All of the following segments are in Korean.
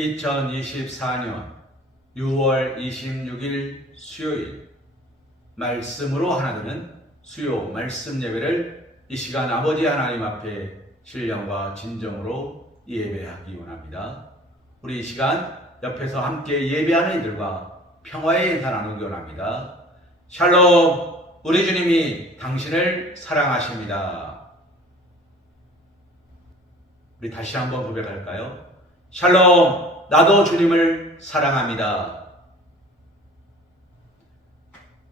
2024년 6월 26일 수요일 말씀으로 하나되는 수요 말씀 예배를 이 시간 아버지 하나님 앞에 신령과 진정으로 예배하기 원합니다. 우리 이 시간 옆에서 함께 예배하는 이들과 평화의 인사 나누기 원합니다. 샬롬, 우리 주님이 당신을 사랑하십니다. 우리 다시 한번 고백할까요? 샬롬, 나도 주님을 사랑합니다.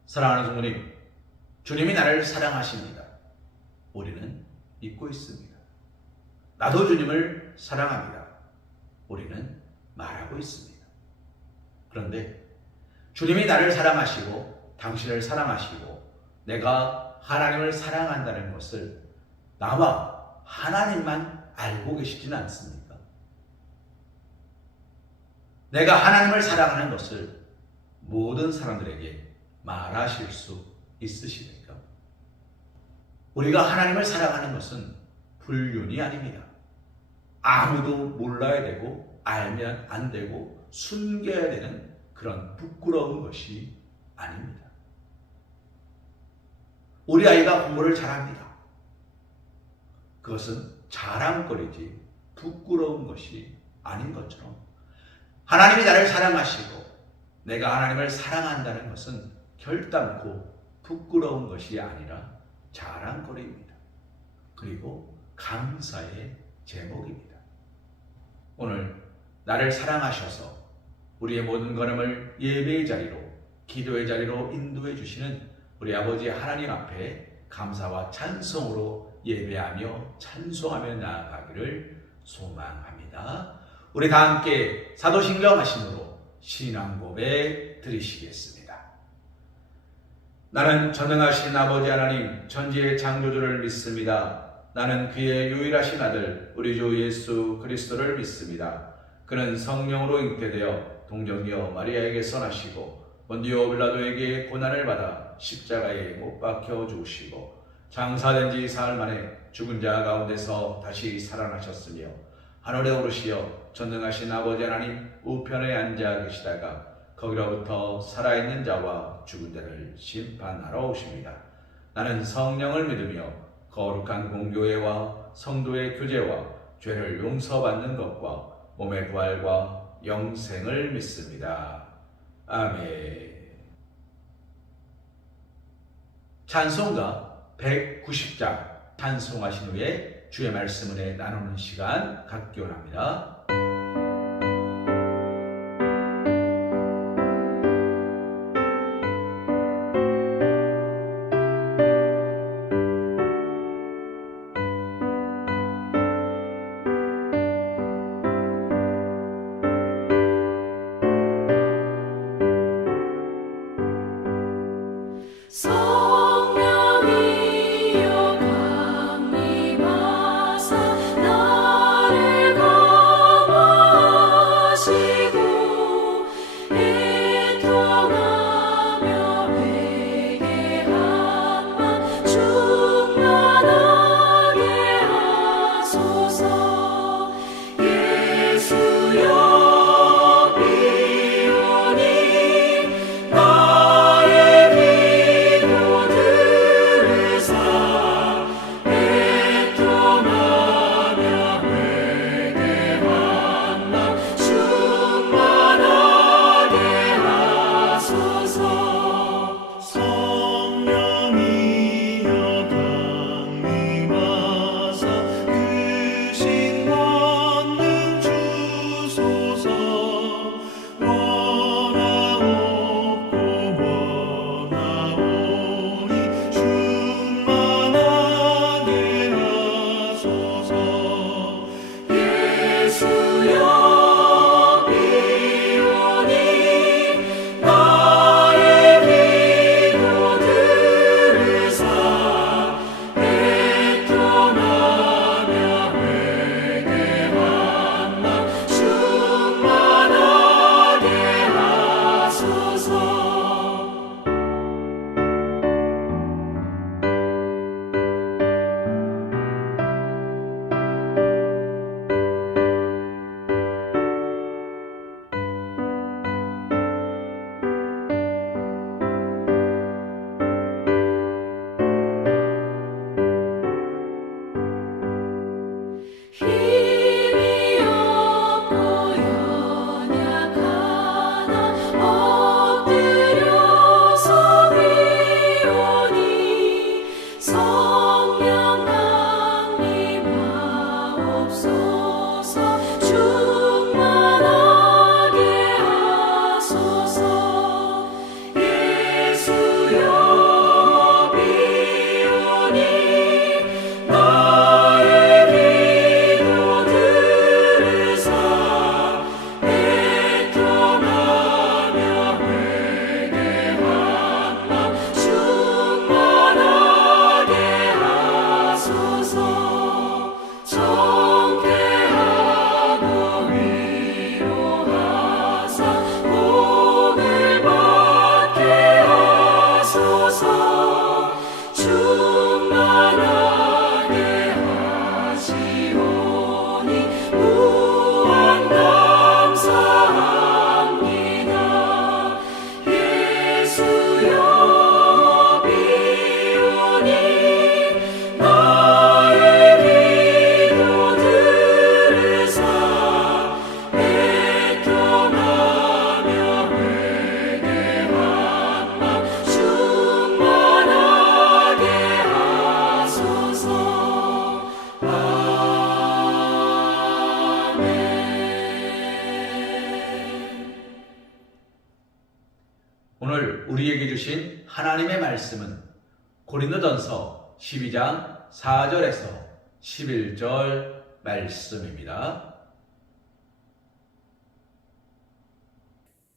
사랑하는 성도님, 주님이 나를 사랑하십니다. 우리는 믿고 있습니다. 나도 주님을 사랑합니다. 우리는 말하고 있습니다. 그런데 주님이 나를 사랑하시고 당신을 사랑하시고 내가 하나님을 사랑한다는 것을 나와 하나님만 알고 계시지는 않습니까? 내가 하나님을 사랑하는 것을 모든 사람들에게 말하실 수 있으십니까? 우리가 하나님을 사랑하는 것은 불륜이 아닙니다. 아무도 몰라야 되고 알면 안 되고 숨겨야 되는 그런 부끄러운 것이 아닙니다. 우리 아이가 공부를 잘합니다. 그것은 자랑거리지 부끄러운 것이 아닌 것처럼 하나님이 나를 사랑하시고 내가 하나님을 사랑한다는 것은 결단코 부끄러운 것이 아니라 자랑거리입니다. 그리고 감사의 제목입니다. 오늘 나를 사랑하셔서 우리의 모든 걸음을 예배의 자리로, 기도의 자리로 인도해 주시는 우리 아버지 하나님 앞에 감사와 찬송으로 예배하며 찬송하며 나아가기를 소망합니다. 우리 다 함께 사도신경 하심으로 신앙 고백 드리시겠습니다. 나는 전능하신 아버지 하나님 전지의 창조주를 믿습니다. 나는 그의 유일하신 아들 우리 주 예수 그리스도를 믿습니다. 그는 성령으로 잉태되어 동정녀 마리아에게서 나시고 본디오 빌라도에게 고난을 받아 십자가에 못 박혀 죽으시고 장사된 지 사흘 만에 죽은 자 가운데서 다시 살아나셨으며 하늘에 오르시어 전능하신 아버지 하나님 우편에 앉아 계시다가 거기로부터 살아있는 자와 죽은 자를 심판하러 오십니다. 나는 성령을 믿으며 거룩한 공교회와 성도의 교제와 죄를 용서받는 것과 몸의 부활과 영생을 믿습니다. 아멘. 찬송가 190장 찬송하신 후에 주의 말씀을 나누는 시간 갖기 원합니다. 성령이여 강림하사 나를 감화하시고 애통하며 회개함만 충만하게 하소서. 예수여 비오니 나의 기도 말씀은 고린도전서 12장 4절에서 11절 말씀입니다.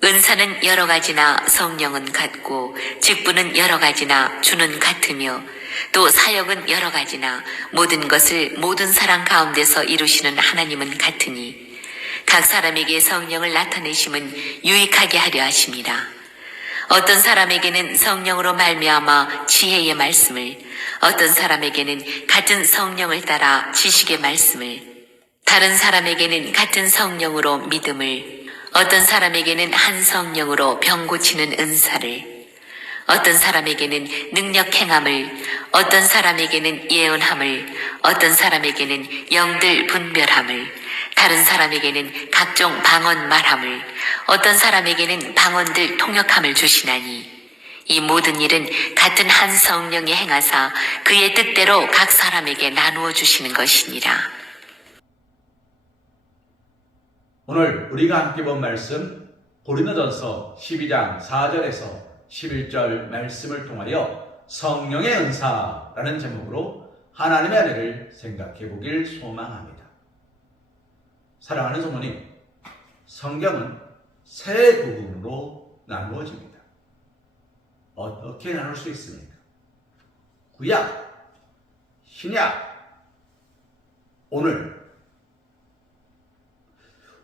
은사는 여러 가지나 성령은 같고 직분은 여러 가지나 주는 같으며 또 사역은 여러 가지나 모든 것을 모든 사람 가운데서 이루시는 하나님은 같으니 각 사람에게 성령을 나타내심은 유익하게 하려 하심이라. 어떤 사람에게는 성령으로 말미암아 지혜의 말씀을, 어떤 사람에게는 같은 성령을 따라 지식의 말씀을, 다른 사람에게는 같은 성령으로 믿음을, 어떤 사람에게는 한 성령으로 병 고치는 은사를, 어떤 사람에게는 능력 행함을, 어떤 사람에게는 예언함을, 어떤 사람에게는 영들 분별함을, 다른 사람에게는 각종 방언 말함을, 어떤 사람에게는 방언들 통역함을 주시나니 이 모든 일은 같은 한 성령이 행하사 그의 뜻대로 각 사람에게 나누어 주시는 것이니라. 오늘 우리가 함께 본 말씀 고린도전서 12장 4절에서 11절 말씀을 통하여 성령의 은사라는 제목으로 하나님의 은혜를 생각해 보길 소망합니다. 사랑하는 성도님, 성경은 세 부분으로 나누어집니다. 어떻게 나눌 수 있습니까? 구약, 신약, 오늘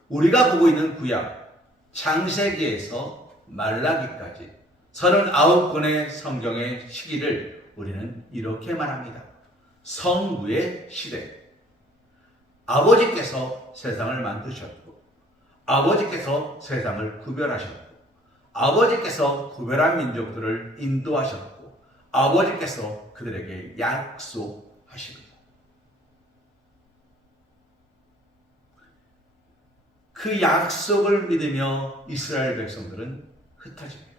우리가 보고 있는 구약, 창세기에서 말라기까지 39권의 성경의 시기를 우리는 이렇게 말합니다. 성부의 시대. 아버지께서 세상을 만드셨고, 아버지께서 세상을 구별하셨고, 아버지께서 구별한 민족들을 인도하셨고, 아버지께서 그들에게 약속하십니다. 그 약속을 믿으며 이스라엘 백성들은 흩어집니다.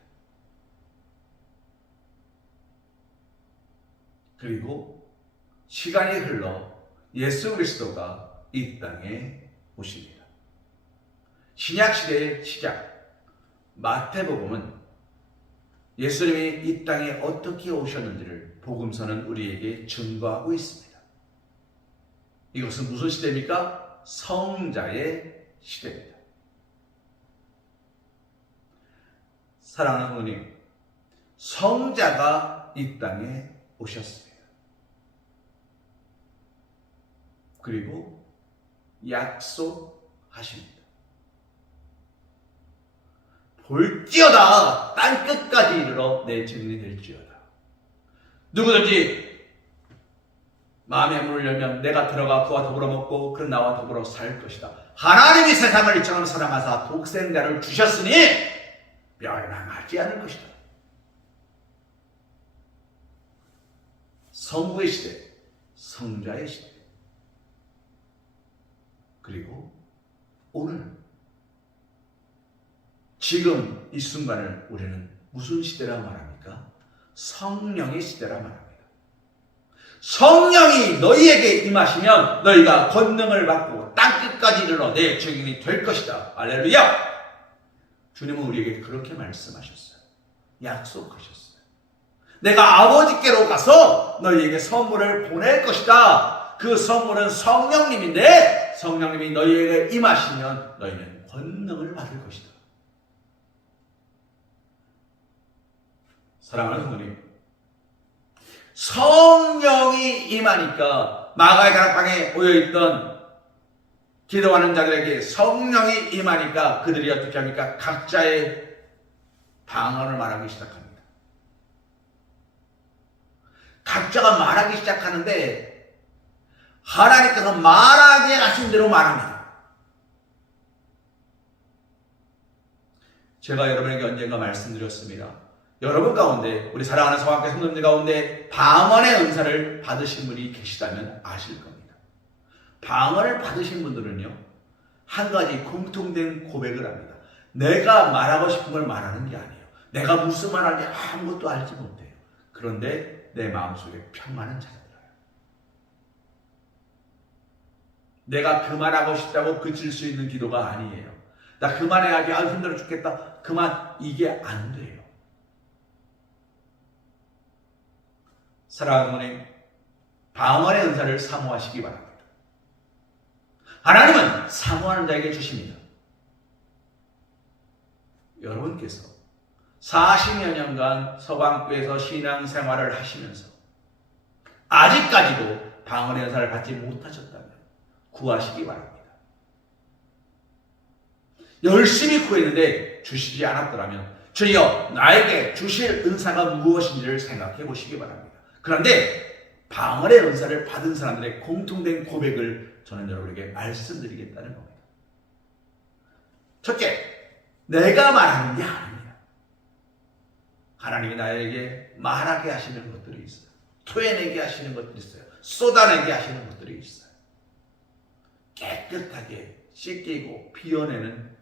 그리고 시간이 흘러 예수 그리스도가 이 땅에 오십니다. 신약시대의 시작, 마태복음은 예수님이 이 땅에 어떻게 오셨는지를 복음서는 우리에게 증거하고 있습니다. 이것은 무슨 시대입니까? 성자의 시대입니다. 사랑하는 성도님, 성자가 이 땅에 오셨습니다. 그리고 약속하십니다. 볼지어다 땅끝까지 이르러 내 증인이 될지어다. 누구든지 마음의 문을 열면 내가 들어가 그와 더불어 먹고 그는 나와 더불어 살 것이다. 하나님이 세상을 이처럼 사랑하사 독생자를 주셨으니 멸망하지 않을 것이다. 성부의 시대, 성자의 시대. 그리고 오늘 지금 이 순간을 우리는 무슨 시대라 말합니까? 성령의 시대라 말합니다. 성령이 너희에게 임하시면 너희가 권능을 받고 땅끝까지 이르러 내 증인이 될 것이다. 할렐루야! 주님은 우리에게 그렇게 말씀하셨어요. 약속하셨어요. 내가 아버지께로 가서 너희에게 선물을 보낼 것이다. 그 선물은 성령님인데 성령님이 너희에게 임하시면 너희는 권능을 받을 것이다. 사랑하는 성도님, 성령이 임하니까 마가의 다락방에 모여있던 기도하는 자들에게 성령이 임하니까 그들이 어떻게 합니까? 각자의 방언을 말하기 시작합니다. 각자가 말하기 시작하는데 하나님께서 말하게 하신 대로 말합니다. 제가 여러분에게 언젠가 말씀드렸습니다. 여러분 가운데, 우리 사랑하는 성악계 성도님들 가운데 방언의 은사를 받으신 분이 계시다면 아실 겁니다. 방언을 받으신 분들은요, 한 가지 공통된 고백을 합니다. 내가 말하고 싶은 걸 말하는 게 아니에요. 내가 무슨 말하는지 아무것도 알지 못해요. 그런데 내 마음속에 평안은 찾아들어요. 내가 그만하고 싶다고 그칠 수 있는 기도가 아니에요. 나 그만해야지, 힘들어 죽겠다. 그만, 이게 안 돼요. 사랑하는 어머님, 방언의 은사를 사모하시기 바랍니다. 하나님은 사모하는 자에게 주십니다. 여러분께서 40여 년간 서방교에서 신앙생활을 하시면서 아직까지도 방언의 은사를 받지 못하셨다면 구하시기 바랍니다. 열심히 구했는데 주시지 않았더라면 주여 나에게 주실 은사가 무엇인지를 생각해 보시기 바랍니다. 그런데 방언의 은사를 받은 사람들의 공통된 고백을 저는 여러분에게 말씀드리겠다는 겁니다. 첫째, 내가 말하는 게 아닙니다. 하나님이 나에게 말하게 하시는 것들이 있어요. 토해내게 하시는 것들이 있어요. 쏟아내게 하시는 것들이 있어요. 깨끗하게 씻기고 비워내는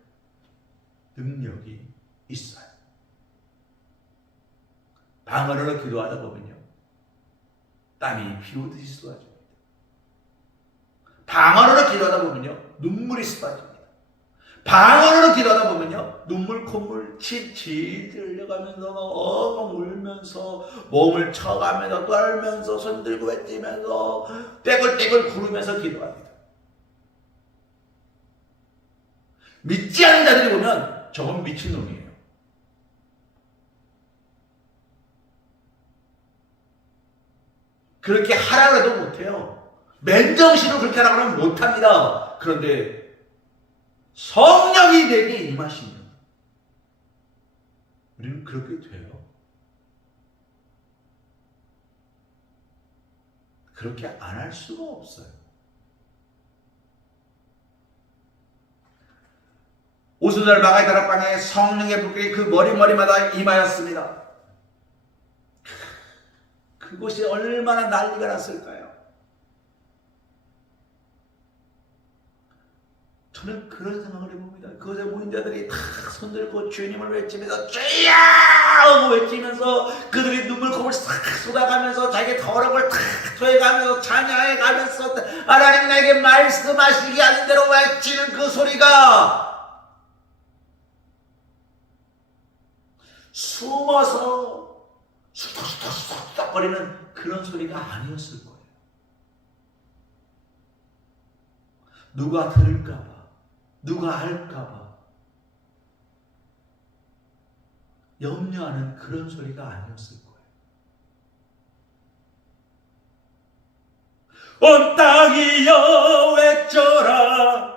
능력이 있어요. 방언으로 기도하다 보면요, 땀이 비 오듯이 쏟아집니다. 방언으로 기도하다 보면요, 눈물이 쏟아집니다. 방언으로 기도하다 보면요, 눈물, 콧물 칠칠 흘려가면서 엉엉 울면서 몸을 쳐가면서 떨면서 손들고 외치면서 떼굴떼굴 구르면서 기도합니다. 믿지 않는 자들이 보면 저건 미친놈이에요. 그렇게 하라고 해도 못해요. 맨정신으로 그렇게 하라고 하면 못합니다. 그런데 성령이 내게 임하시면 우리는 그렇게 돼요. 그렇게 안 할 수가 없어요. 오순절 마가의 다락방에 성령의 불길이 그 머리마다 임하였습니다. 그곳이 얼마나 난리가 났을까요? 저는 그런 생각을 해봅니다. 그곳에 모인 자들이 다 손들고 주님을 외치면서 주여! 하고 외치면서 그들이 눈물 콧물 싹 쏟아가면서 자기의 더러움을 탁 토해가면서 찬양해가면서 하나님 나에게 말씀하시기 하는 대로 외치는 그 소리가 숨어서 수덕수덕 거리는 그런 소리가 아니었을 거예요. 누가 들을까봐, 누가 알까봐 염려하는 그런 소리가 아니었을 거예요. 온 땅이여 외쳐라.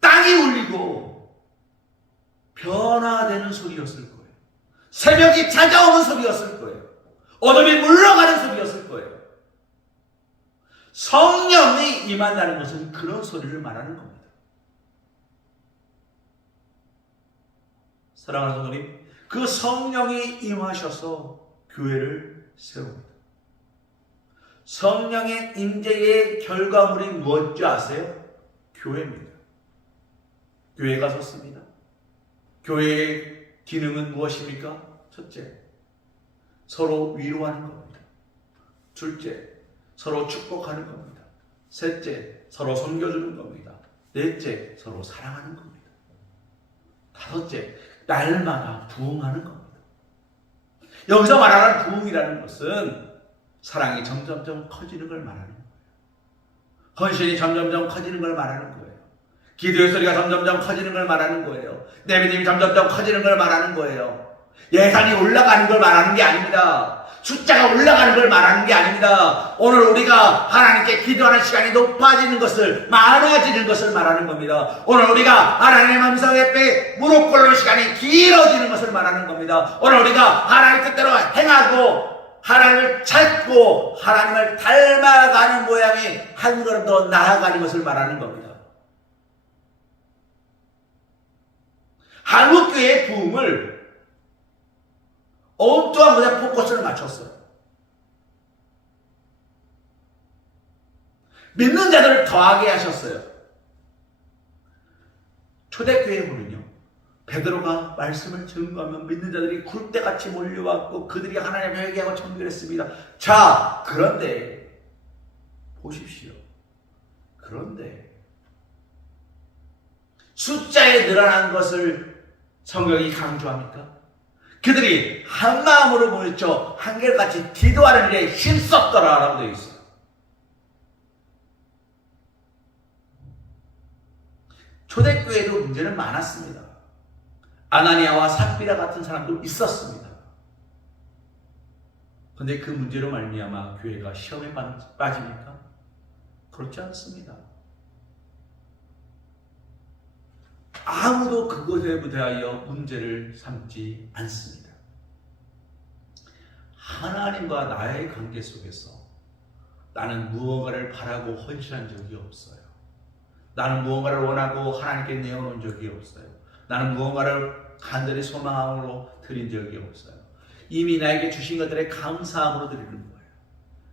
땅이 울리고 변화되는 소리였을 거예요. 새벽이 찾아오는 소리였을 거예요. 어둠이 물러가는 소리였을 거예요. 성령이 임한다는 것은 그런 소리를 말하는 겁니다. 사랑하는 성도님, 그 성령이 임하셔서 교회를 세웁니다. 성령의 임재의 결과물이 무엇인지 아세요? 교회입니다. 교회가 섰습니다. 교회의 기능은 무엇입니까? 첫째, 서로 위로하는 겁니다. 둘째, 서로 축복하는 겁니다. 셋째, 서로 섬겨주는 겁니다. 넷째, 서로 사랑하는 겁니다. 다섯째, 날마다 부흥하는 겁니다. 여기서 말하는 부흥이라는 것은 사랑이 점점점 커지는 걸 말하는 거예요. 헌신이 점점점 커지는 걸 말하는 거예요. 기도의 소리가 점점점 커지는 걸 말하는 거예요. 내 믿음이 점점점 커지는 걸 말하는 거예요. 예산이 올라가는 걸 말하는 게 아닙니다. 숫자가 올라가는 걸 말하는 게 아닙니다. 오늘 우리가 하나님께 기도하는 시간이 높아지는 것을, 많아지는 것을 말하는 겁니다. 오늘 우리가 하나님의 음성 옆에 무릎 꿇는 시간이 길어지는 것을 말하는 겁니다. 오늘 우리가 하나님 뜻대로 행하고 하나님을 찾고 하나님을 닮아가는 모양이 한 걸음 더 나아가는 것을 말하는 겁니다. 한국교회의 부흥을 엉뚱한 곳에 포커스를 맞췄어요. 믿는 자들을 더하게 하셨어요. 초대교회는요, 베드로가 말씀을 증거하면 믿는 자들이 굴대같이 몰려왔고 그들이 하나님을 회개하고 청결했습니다. 자, 그런데 보십시오. 그런데 숫자에 늘어난 것을 성경이 강조합니까? 그들이 한 마음으로 모였죠. 한결같이 기도하는 일에 힘썼더라라고 되어 있어요. 초대교회도 문제는 많았습니다. 아나니아와 삽비라 같은 사람도 있었습니다. 그런데 그 문제로 말미암아 교회가 시험에 빠집니까? 그렇지 않습니다. 아무도 그것에 대하여 문제를 삼지 않습니다. 하나님과 나의 관계 속에서 나는 무언가를 바라고 헌신한 적이 없어요. 나는 무언가를 원하고 하나님께 내어놓은 적이 없어요. 나는 무언가를 간절히 소망함으로 드린 적이 없어요. 이미 나에게 주신 것들에 감사함으로 드리는 거예요.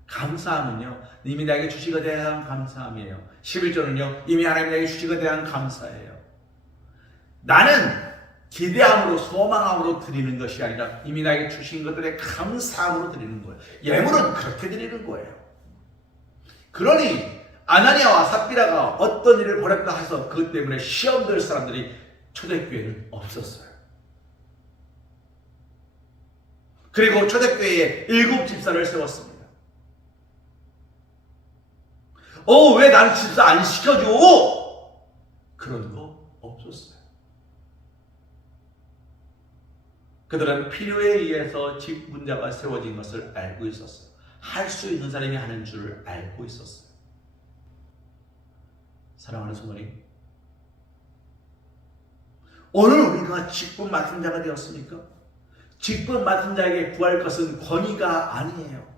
감사함은요, 이미 나에게 주신 것에 대한 감사함이에요. 11조는요, 이미 하나님 나에게 주신 것에 대한 감사예요. 나는 기대함으로 소망함으로 드리는 것이 아니라 이미 나에게 주신 것들에 감사함으로 드리는 거예요. 예물은 그렇게 드리는 거예요. 그러니 아나니아와 삽비라가 어떤 일을 벌였다 해서 그것 때문에 시험 들 사람들이 초대교회는 없었어요. 그리고 초대교회에 7 집사를 세웠습니다. 왜 나는 집사 안 시켜줘? 그런 거 없었어요. 그들은 필요에 의해서 집 문자가 세워진 것을 알고 있었어요. 할 수 있는 사람이 하는 줄을 알고 있었어요. 사랑하는 성도님, 오늘 우리가 직분 맡은 자가 되었습니까? 직분 맡은 자에게 구할 것은 권위가 아니에요.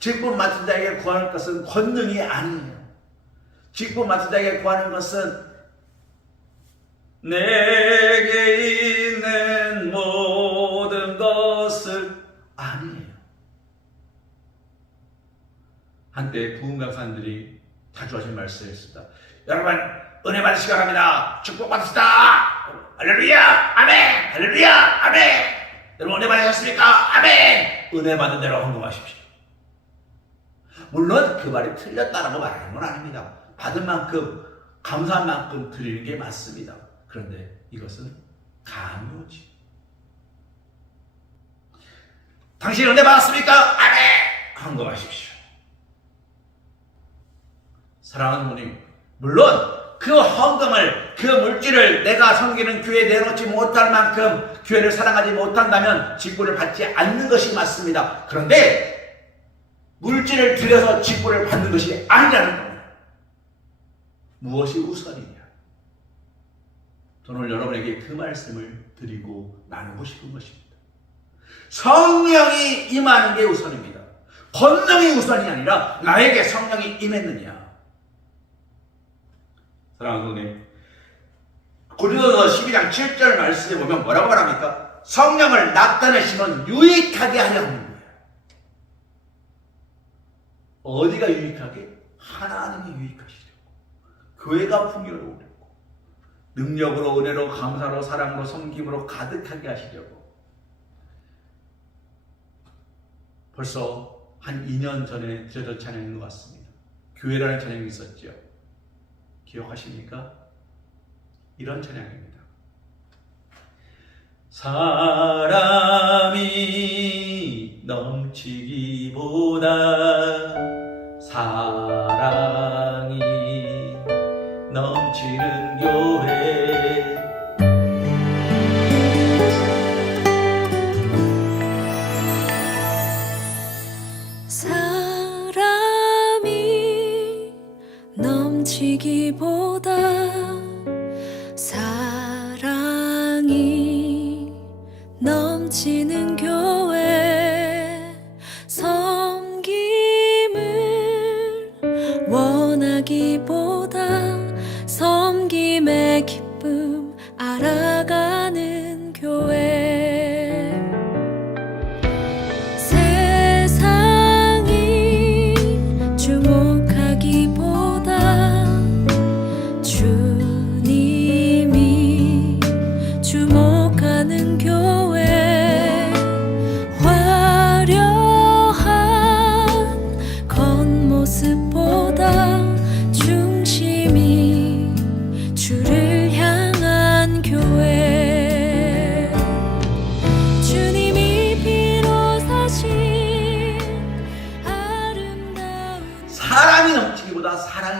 직분 맡은 자에게 구하는 것은 권능이 아니에요. 직분 맡은 자에게 구하는 것은 내게 있는 모든 것을 아니에요. 한때 부흥 강사님들이 자주 하신 말씀이었습니다. 여러분, 은혜 받을 시간입니다. 축복 받읍시다. 할렐루야, 아멘. 할렐루야, 아멘. 여러분 은혜 받으셨습니까? 아멘. 은혜 받은 대로 헌금하십시오. 물론 그 말이 틀렸다라고 말하는 건 아닙니다. 받은 만큼, 감사한 만큼 드리는 게 맞습니다. 그런데 이것은 강요지. 당신 은혜 받았습니까? 아멘. 헌금하십시오. 사랑하는 부모님, 물론 그 헌금을, 그 물질을 내가 섬기는 교회에 내놓지 못할 만큼 교회를 사랑하지 못한다면 직분을 받지 않는 것이 맞습니다. 그런데 물질을 들여서 직분을 받는 것이 아니라는 겁니다. 무엇이 우선이냐? 저는 오늘 여러분에게 그 말씀을 드리고 나누고 싶은 것입니다. 성령이 임하는 게 우선입니다. 권능이 우선이 아니라 나에게 성령이 임했느냐? 사랑하는 성도님, 고린도서 12장 7절 말씀에 보면 뭐라고 말합니까? 성령을 나타내시면 유익하게 하려 하는 거예요. 어디가 유익하게? 하나님이 유익하시려고, 교회가 풍요로우려고, 능력으로, 은혜로, 감사로, 사랑으로, 섬김으로 가득하게 하시려고. 벌써 한 2년 전에 드려졌 찬양인 것 같습니다. 교회라는 찬양이 있었죠. 기억하십니까? 이런 찬양입니다. 사람이 넘치기보다 사랑이 넘치는 교회. 사람이 넘치기보다 사랑이 넘치는 교회.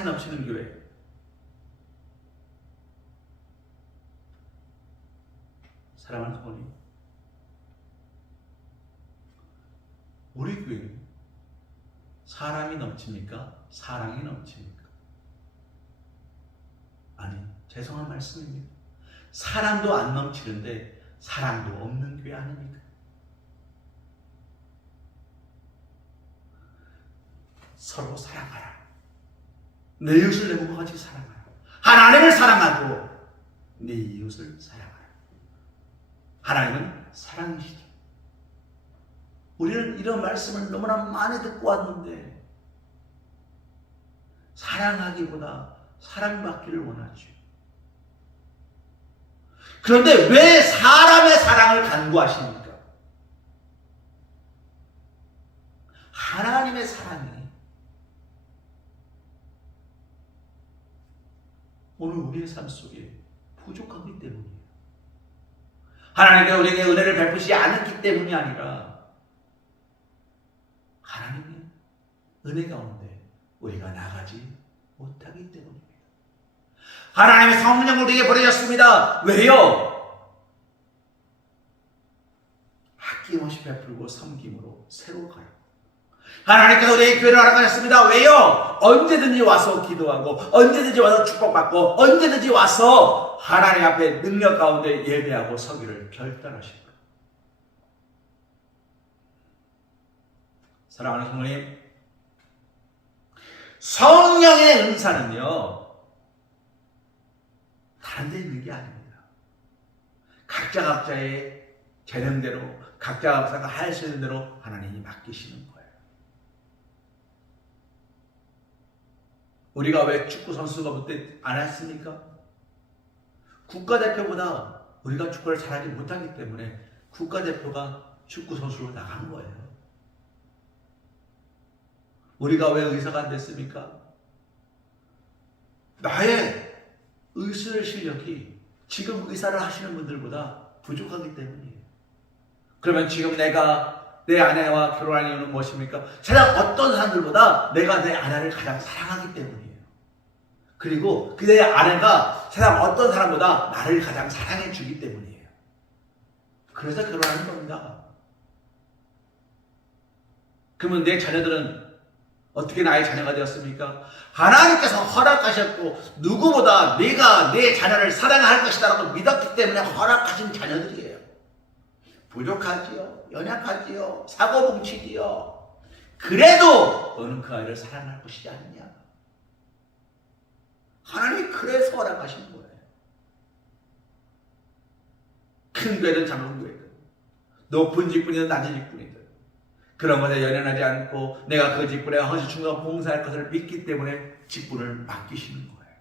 넘치는 교회. 사랑하는 성도님, 우리 교회는 사람이 넘칩니까? 사랑이 넘칩니까? 아니, 죄송한 말씀입니다. 사랑도 안 넘치는데 사랑도 없는 교회 아닙니까? 서로 사랑하라. 내 이웃을 내 몸과 같이 사랑하라. 하나님을 사랑하고 내 이웃을 사랑하라. 하나님은 사랑이시죠. 우리는 이런 말씀을 너무나 많이 듣고 왔는데 사랑하기보다 사랑받기를 원하죠. 그런데 왜 사람의 사랑을 간구하십니까? 하나님의 사랑이 오늘 우리의 삶 속에 부족하기 때문이에요. 하나님께서 우리에게 은혜를 베푸시지 않았기 때문이 아니라 하나님의 은혜 가운데 우리가 나가지 못하기 때문입니다. 하나님의 성령을 우리에게 보내셨습니다. 왜요? 아낌없이 베풀고 섬김으로 새로 가라. 하나님께서 우리의 교회를 허락하셨습니다. 왜요? 언제든지 와서 기도하고 언제든지 와서 축복받고 언제든지 와서 하나님 앞에 능력 가운데 예배하고 서기를 결단하신 것. 사랑하는 성도님, 성령의 은사는요 다른 데 있는 게 아닙니다. 각자의 재능대로 각자가 할 수 있는 대로 하나님이 맡기시는 거예요. 우리가 왜 축구 선수가 그때 안 했습니까? 국가대표보다 우리가 축구를 잘하지 못하기 때문에 국가대표가 축구 선수로 나간 거예요. 우리가 왜 의사가 안 됐습니까? 나의 의술 실력이 지금 의사를 하시는 분들보다 부족하기 때문이에요. 그러면 지금 내가 내 아내와 결혼한 이유는 무엇입니까? 세상 어떤 사람들보다 내가 내 아내를 가장 사랑하기 때문이에요. 그리고 그 내 아내가 세상 어떤 사람보다 나를 가장 사랑해 주기 때문이에요. 그래서 결혼하는 겁니다. 그러면 내 자녀들은 어떻게 나의 자녀가 되었습니까? 하나님께서 허락하셨고 누구보다 내가 내 자녀를 사랑할 것이다 라고 믿었기 때문에 허락하신 자녀들이에요. 부족하지요, 연약하지요, 사고뭉치지요. 그래도 너는 그 아이를 사랑할 것이지 않느냐. 하나님이 그래서 허락하신 거예요. 큰 교회든 작은 교회든 높은 직분이든 낮은 직분이든 그런 것에 연연하지 않고 내가 그 직분에 헌신충성하고 봉사할 것을 믿기 때문에 직분을 맡기시는 거예요.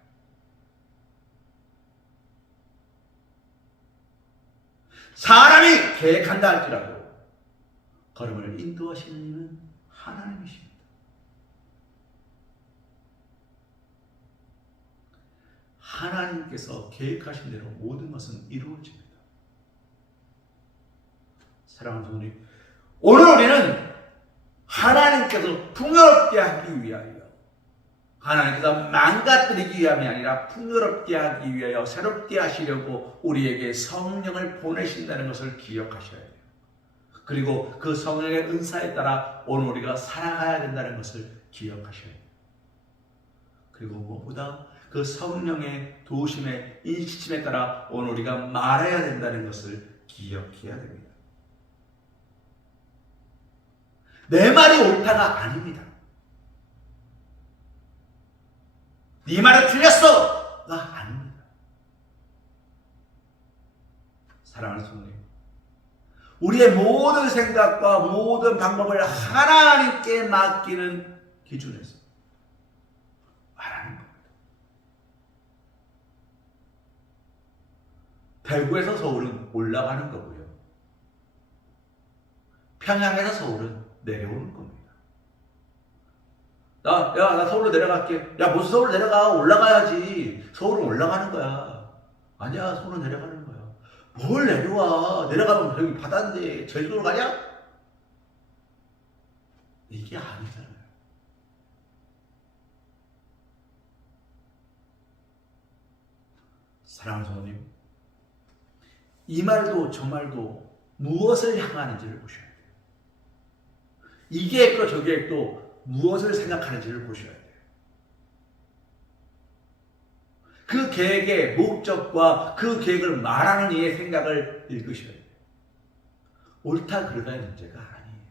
사람이 계획한다 할지라도 걸음을 인도하시는 이는 하나님이십니다. 하나님께서 계획하신 대로 모든 것은 이루어집니다. 사랑하는 성도님, 오늘 우리는 하나님께서 풍요롭게 하기 위하여, 하나님께서 망가뜨리기 위함이 아니라 풍요롭게 하기 위하여 새롭게 하시려고 우리에게 성령을 보내신다는 것을 기억하셔야 돼요. 그리고 그 성령의 은사에 따라 오늘 우리가 살아가야 된다는 것을 기억하셔야 돼요. 그리고 무엇보다 그 성령의 도우심에 인치심에 따라 오늘 우리가 말해야 된다는 것을 기억해야 됩니다. 내 말이 옳다가 아닙니다. 네 말이 틀렸어가 아닙니다. 사랑하는 성도님, 우리의 모든 생각과 모든 방법을 하나님께 맡기는 기준에서 말하는 겁니다. 대구에서 서울은 올라가는 거고요. 평양에서 서울은 내려오는 겁니다. 나 서울로 내려갈게. 야, 무슨 서울 내려가? 올라가야지. 서울은 올라가는 거야. 아니야, 서울은 내려가는 거야. 뭘 내려와? 내려가면 여기 바다인데 제주도로 가냐? 이게 아니잖아요. 사랑하는 성도님, 이 말도 저 말도 무엇을 향하는지를 보셔야 돼요. 이 계획도 저 계획도 무엇을 생각하는지를 보셔야 돼요. 그 계획의 목적과 그 계획을 말하는 이의 생각을 읽으셔야 돼요. 옳다 그르다의 문제가 아니에요.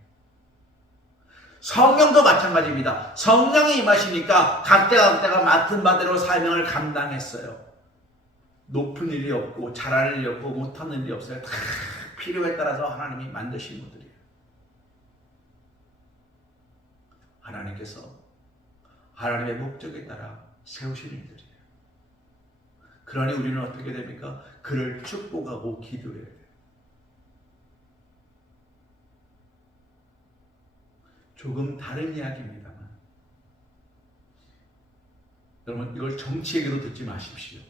성령도 마찬가지입니다. 성령이 임하시니까 각자가 맡은 바대로 사명을 감당했어요. 높은 일이 없고 잘할 일이 없고 못하는 일이 없어요. 다 필요에 따라서 하나님이 만드신 분들이에요. 하나님께서 하나님의 목적에 따라 세우신 일들이에요. 그러니 우리는 어떻게 됩니까? 그를 축복하고 기도해야 돼요. 조금 다른 이야기입니다만 여러분, 이걸 정치 얘기로 듣지 마십시오.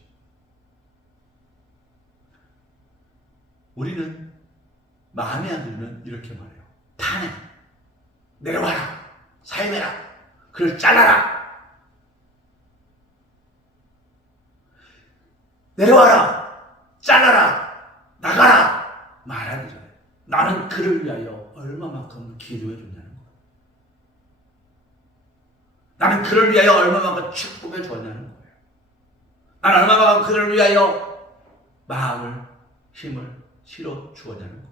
우리는 마음에 안 들면 이렇게 말해요. 탄핵, 내려와라, 사임해라, 그를 잘라라, 내려와라, 잘라라, 나가라 말하기 전에 나는 그를 위하여 얼마만큼 기도해 줬냐는 거예요. 나는 그를 위하여 얼마만큼 축복해 줬냐는 거예요. 나는 얼마만큼 그를 위하여 마음을, 힘을 실어 주었냐는 거예요.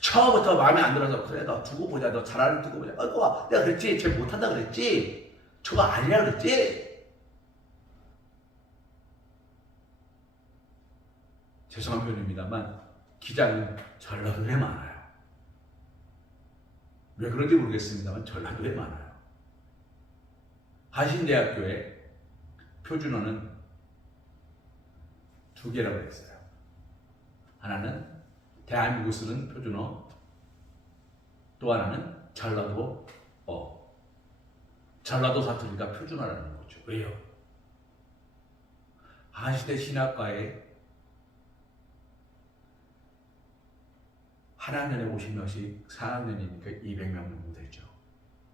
처음부터 마음에 안 들어서 그래 너 두고 보자, 너 잘하는 두고 보자, 내가 그랬지, 쟤 못한다 그랬지, 저거 아니라 그랬지. 죄송한 표현입니다만 기자는 전라도에 많아요. 왜 그런지 모르겠습니다만 전라도에 많아요. 한신대학교의 표준어는 두 개라고 했어요. 하나는 대한민국 쓰는 표준어, 또 하나는 전라도어. 전라도 사투리가 표준어라는 거죠. 왜요? 한시대 신학과에 한 학년에 50명씩 4학년이니까 200명 정도 되죠.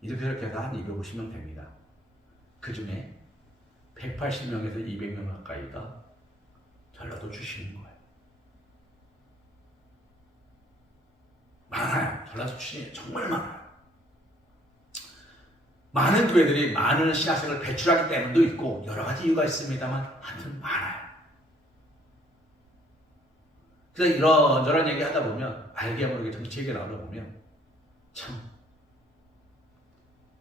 이렇게 해서 한 250명 됩니다. 그 중에 180명에서 200명 가까이가 전라도 출신인 거예요. 많아요. 전라도 출신이 정말 많아요. 많은 교회들이 많은 신학생을 배출하기 때문도 있고 여러 가지 이유가 있습니다만 하여튼 많아요. 그래서 이런저런 얘기 하다 보면 알게 모르게 정치 얘기 나오다 보면 참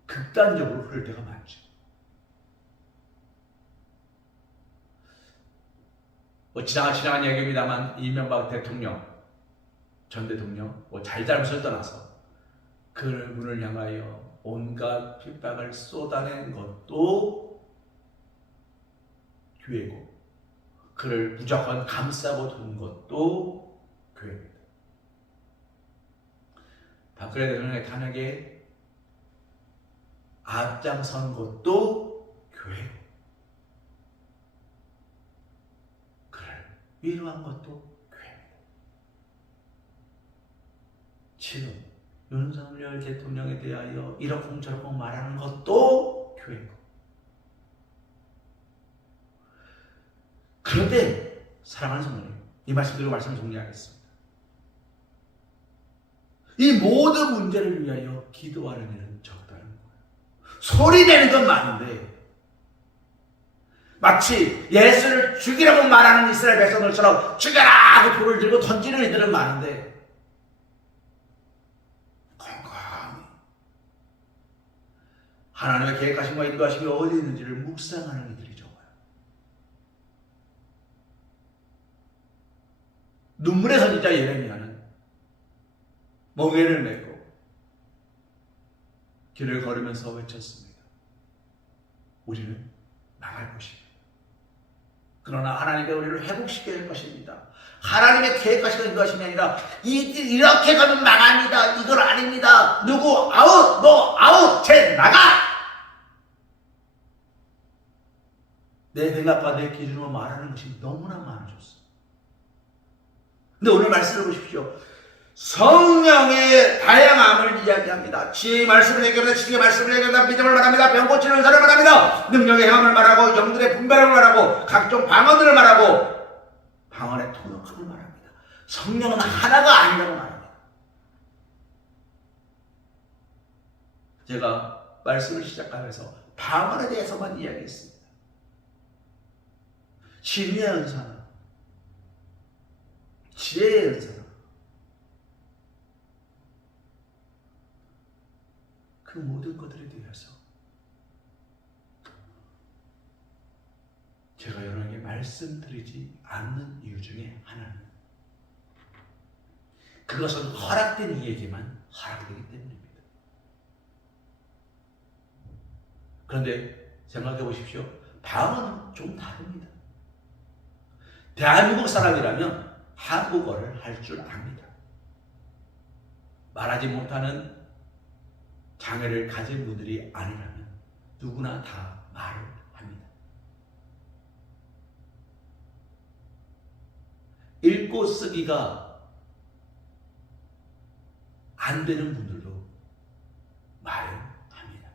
극단적으로 흐를 때가 많죠. 지나간 얘기입니다만 이명박 대통령, 전 대통령 잘잘못을 떠나서 그분을 향하여 온갖 핍박을 쏟아낸 것도 교회고, 그를 무조건 감싸고 둔 것도 교회입니다. 박근혜 대통령의 탄핵에 앞장선 것도 교회고, 그를 위로한 것도 교회입니다. 지금 윤석열 대통령에 대하여 이러쿵저러쿵 말하는 것도 교회고, 그런데 사랑하는 성도님, 이 말씀드리고 말씀을 정리하겠습니다. 이 모든 문제를 위하여 기도하는 일은 적다는 거예요. 소리내는 건 많은데 마치 예수를 죽이라고 말하는 이스라엘 백성들처럼 죽여라 하고 돌을 들고 던지는 이들은 많은데 건강히 하나님의 계획하심과 인도하심이 어디 있는지를 묵상하는 이들이 적어요. 눈물의 선지자 예레미야는 멍에를 메고 길을 걸으면서 외쳤습니다. 우리는 나갈 것입니다. 그러나 하나님의 우리를 회복시켜야 할 것입니다. 하나님의 계획하시고 인도하심이 아니라 이렇게 가면 망합니다. 이건 아닙니다. 누구 아웃, 너 아웃, 쟤 나가! 내 생각과 내 기준으로 말하는 것이 너무나 많아졌어. 근데 오늘 말씀을 보십시오. 성령의 다양함을 이야기합니다. 지혜의 말씀을 얘기합니다. 지혜의 말씀을 얘기합니다. 믿음을 말합니다. 병 고치는 사람을 말합니다. 능력의 행함을 말하고 영들의 분별함을 말하고 각종 방언들을 말하고 방언의 통역함을 말합니다. 성령은 하나가 아니라고 말합니다. 제가 말씀을 시작하면서 방언에 대해서만 이야기했습니다. 진리의 은사나 지혜의 은사나 그 모든 것들에 대해서 제가 여러분에게 말씀드리지 않는 이유 중에 하나는 그것은 허락된 이에게만 허락되기 때문입니다. 그런데 생각해 보십시오. 방언은 좀 다릅니다. 대한민국 사람이라면 한국어를 할 줄 압니다. 말하지 못하는 장애를 가진 분들이 아니라면 누구나 다 말을 합니다. 읽고 쓰기가 안 되는 분들도 말을 합니다.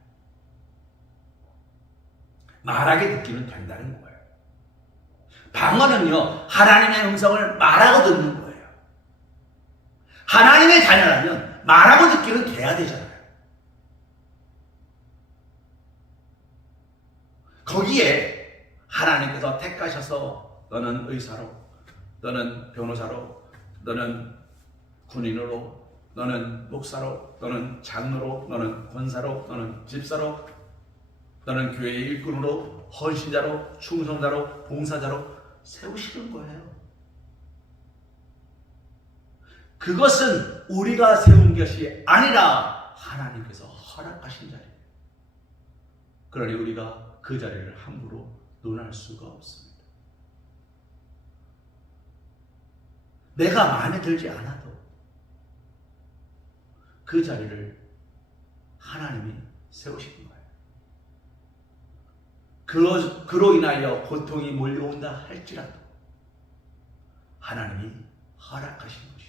말하게 듣기는 된다는 거예요. 방언은요, 하나님의 음성을 말하고 듣는 거예요. 하나님의 자녀라면 말하고 듣기는 돼야 되잖아요. 거기에 하나님께서 택하셔서 너는 의사로, 너는 변호사로, 너는 군인으로, 너는 목사로, 너는 장로로, 너는 권사로, 너는 집사로, 너는 교회의 일꾼으로, 헌신자로, 충성자로, 봉사자로 세우시는 거예요. 그것은 우리가 세운 것이 아니라 하나님께서 허락하신 자리예요. 그러니 우리가 그 자리를 함부로 논할 수가 없습니다. 내가 마음에 들지 않아도 그 자리를 하나님이 세우신 거예요. 그로 인하여 고통이 몰려온다 할지라도 하나님이 허락하신 것이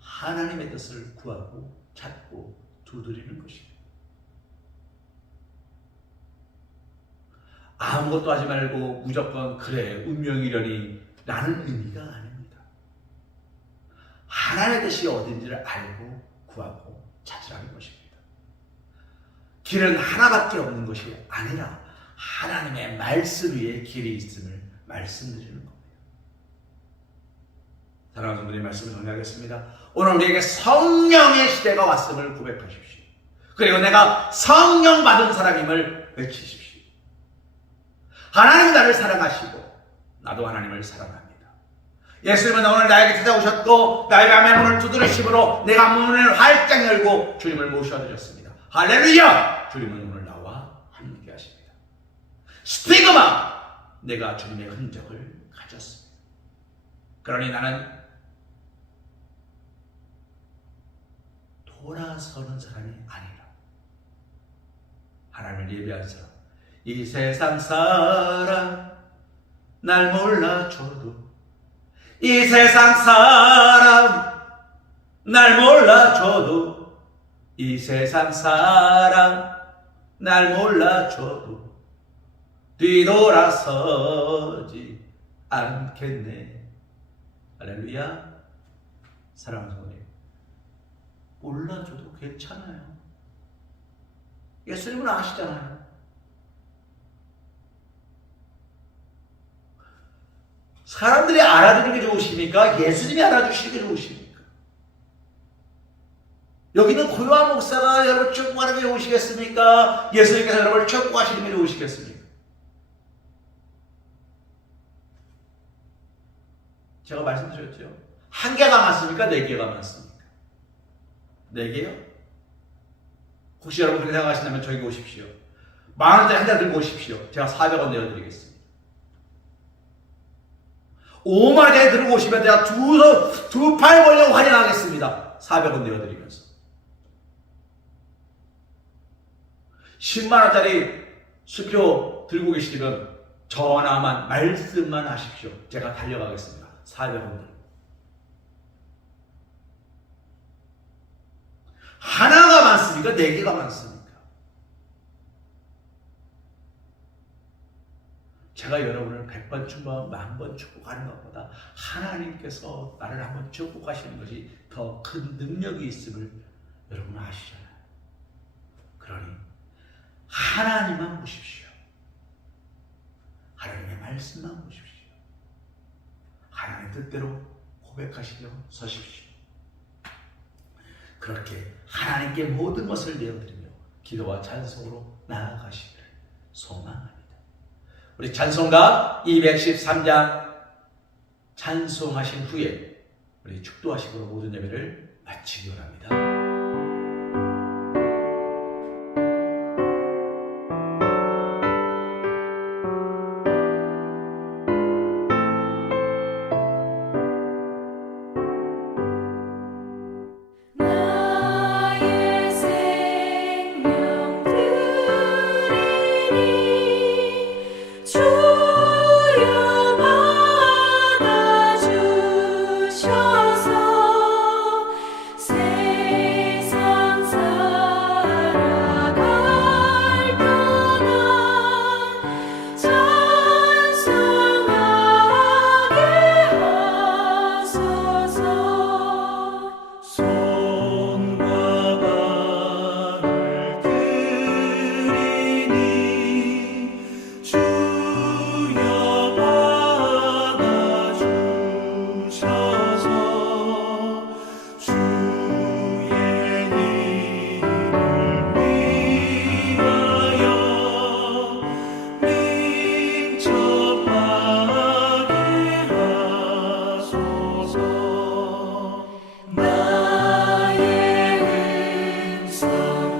하나님의 뜻을 구하고 찾고 두드리는 것입니다. 아무것도 하지 말고 무조건 그래 운명이려니 라는 의미가 아닙니다. 하나님의 뜻이 어딘지를 알고 구하고 찾으라는 것입니다. 길은 하나밖에 없는 것이 아니라 하나님의 말씀 위에 길이 있음을 말씀드리는 겁니다. 사랑하는 성도님, 말씀을 정리하겠습니다. 오늘 우리에게 성령의 시대가 왔음을 고백하십시오. 그리고 내가 성령 받은 사람임을 외치십시오. 하나님이 나를 사랑하시고 나도 하나님을 사랑합니다. 예수님은 오늘 나에게 찾아오셨고 나의 맘의 문을 두드리심으로 내가 문을 활짝 열고 주님을 모셔드렸습니다. 할렐루야! 주님은 오늘 나와 함께 하십니다. 스티그마! 내가 주님의 흔적을 가졌습니다. 그러니 나는 돌아서는 사람이 아니라 하나님을 예배하는 사람. 이 세상 사람 날 몰라줘도 이 세상 사람 날 몰라줘도 이 세상 사람 날 몰라줘도 뒤돌아서지 않겠네. 할렐루야. 사랑하는 성도님, 몰라줘도 괜찮아요. 예수님은 아시잖아요. 사람들이 알아주는 게 좋으십니까? 예수님이 알아주시는 게 좋으십니까? 여기는 고요한 목사가 여러분 축복하는 게 좋으시겠습니까? 예수님께서 여러분을 축복하시는 게 좋으시겠습니까? 제가 말씀드렸죠. 한 개가 많습니까? 네 개가 많습니까? 네 개요? 혹시 여러분 그렇게 생각하신다면 저에게 오십시오. 10,000원짜리 한 장 들고 오십시오. 제가 400원 내어드리겠습니다. 50,000원짜리 들고 오시면 제가 두 팔 벌려 환영하겠습니다. 400원 내어드리면서. 10만원짜리 수표 들고 계시면 전화만 말씀만 하십시오. 제가 달려가겠습니다. 400원 들고. 왜 4개가 많습니까? 제가 여러분을 100번 축복하고 10,000번 축복하는 것보다 하나님께서 나를 한번 축복하시는 것이 더 큰 능력이 있음을 여러분은 아시잖아요. 그러니 하나님만 보십시오. 하나님의 말씀만 보십시오. 하나님의 뜻대로 고백하시려 서십시오. 그렇게 하나님께 모든 것을 내어드리며 기도와 찬송으로 나아가시기를 소망합니다. 우리 찬송가 213장 찬송하신 후에 우리 축도하시고 모든 예배를 마치기 원합니다. 나의 생명 드리니 주여 받아주셔서 세상 살아갈 동안 찬송하게 하소서. 손과 발을 드리니 주여 받아주셔서 주의 이름을 위하여 민첩하게 하소서. 나의 음성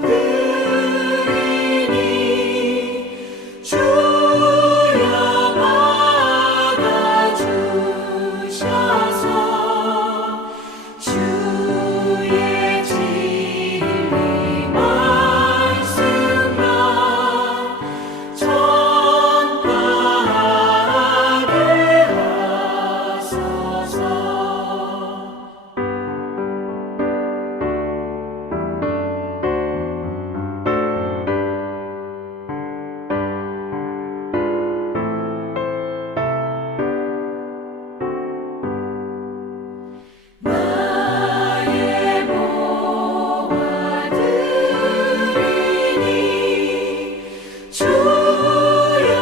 들으니 주여 받아주셔서 주의 진리 말씀만 전파하게 하소서. 나의 보화 드리니 주여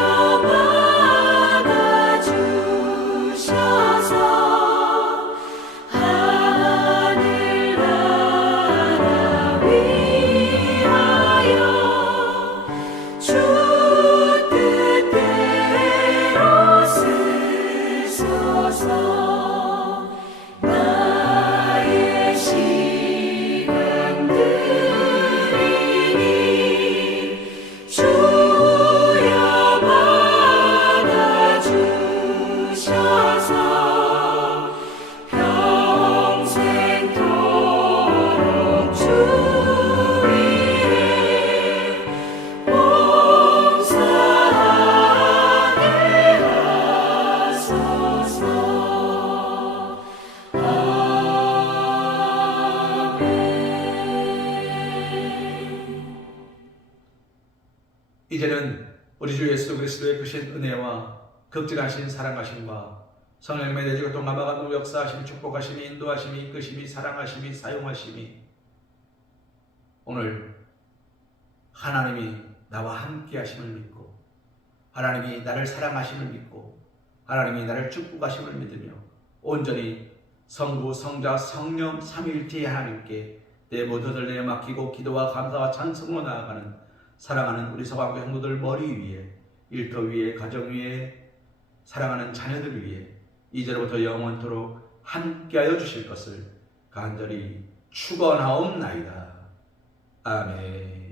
받아주셔서 하늘나라 위하여 주 뜻대로 쓰소서. 나의 시간 드리니 주여 받아주셔서 평생토록 주 위에 봉사하게 하소서. 이제는 우리 주 예수 그리스도의 크신 은혜와 극진하신 사랑하심과 성령님의 내주가 동감하가 역사하심이 축복하심이 인도하심이 이끄심이 사랑하심이 사용하심이 오늘 하나님이 나와 함께 하심을 믿고 하나님이 나를 사랑하심을 믿고 하나님이 나를 축복하심을 믿으며 온전히 성부 성자 성령 삼위일체의 하나님께 내 모든 을 맡기고 기도와 감사와 찬송으로 나아가는 사랑하는 우리 서강교 성도들 머리 위에 일터 위에 가정 위에 사랑하는 자녀들 위에 이제로부터 영원토록 함께하여 주실 것을 간절히 축원하옵나이다. 아멘.